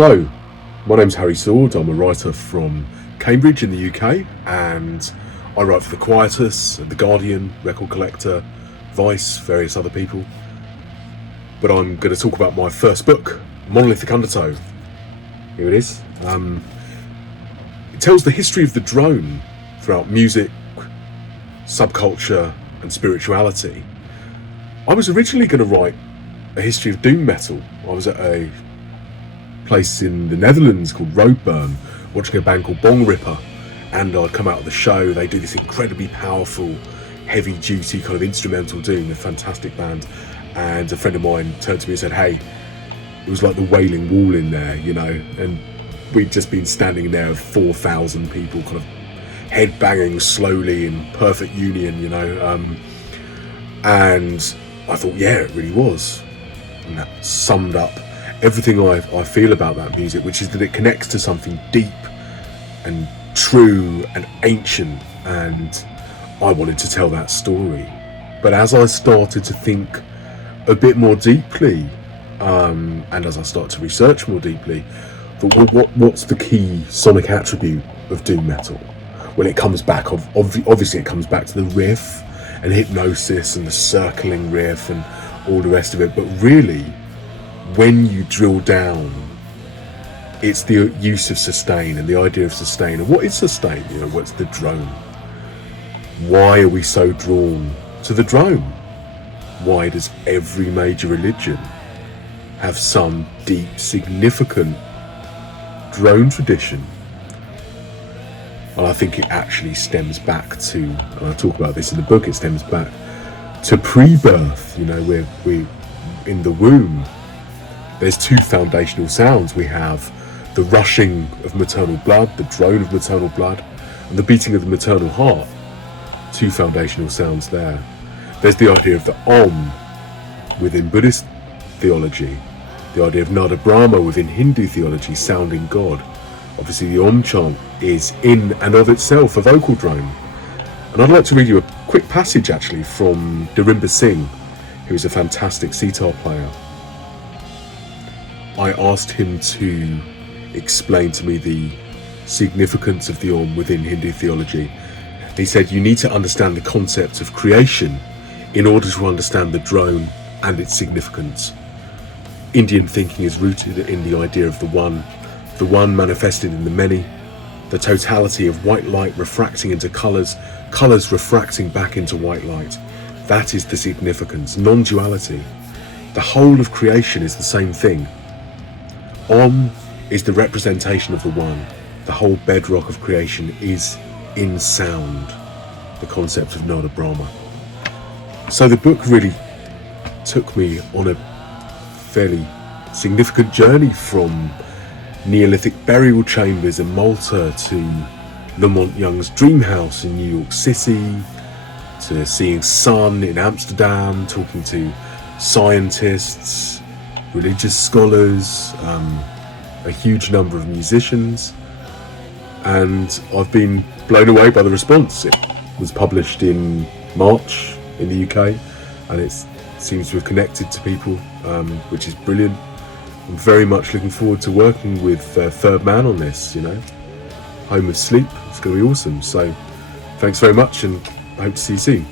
Hello, my name's Harry Sword. I'm a writer from Cambridge in the UK, and I write for The Quietus, The Guardian, Record Collector, Vice, various other people. But I'm going to talk about my first book, Monolithic Undertow. Here it is. It tells the history of the drone throughout music, subculture and spirituality. I was originally going to write a history of doom metal. I was at a place in the Netherlands called Roadburn, watching a band called Bong Ripper, and I'd come out of the show. They do this incredibly powerful, heavy duty kind of instrumental doom, a fantastic band, and a friend of mine turned to me and said, hey, it was like the Wailing Wall in there, you know, and we'd just been standing there with 4,000 people kind of head banging slowly in perfect union, you know, and I thought, yeah, it really was, and that summed up everything I feel about that music, which is that it connects to something deep and true and ancient, and I wanted to tell that story. But as I started to think a bit more deeply, and as I started to research more deeply, thought, well, what's the key sonic attribute of doom metal? Well, it comes back, obviously it comes back to the riff and hypnosis and the circling riff and all the rest of it, but really, when you drill down, it's the use of sustain and the idea of sustain. And what is sustain? You know, what's the drone? Why are we so drawn to the drone? Why does every major religion have some deep, significant drone tradition? Well, I think it actually stems back to, and I talk about this in the book, it stems back to pre-birth. You know, we're in the womb. There's two foundational sounds. We have the rushing of maternal blood, the drone of maternal blood, and the beating of the maternal heart. Two foundational sounds there. There's the idea of the Om within Buddhist theology, the idea of Nada Brahma within Hindu theology, sounding God. Obviously the Om chant is in and of itself a vocal drone. And I'd like to read you a quick passage actually from Dharimba Singh, who is a fantastic sitar player. I asked him to explain to me the significance of the Om within Hindu theology. He said, you need to understand the concept of creation in order to understand the drone and its significance. Indian thinking is rooted in the idea of the one manifested in the many, the totality of white light refracting into colours, colours refracting back into white light. That is the significance, non-duality. The whole of creation is the same thing. Om is the representation of the one. The whole bedrock of creation is in sound, the concept of Nada Brahma. So the book really took me on a fairly significant journey from Neolithic burial chambers in Malta to Lamont Young's dream house in New York City, to seeing Sunn in Amsterdam, talking to scientists, religious scholars, a huge number of musicians, and I've been blown away by the response. It was published in March in the UK, and it seems to have connected to people, which is brilliant. I'm very much looking forward to working with Third Man on this, you know, Home of Sleep. It's going to be awesome. So thanks very much, and I hope to see you soon.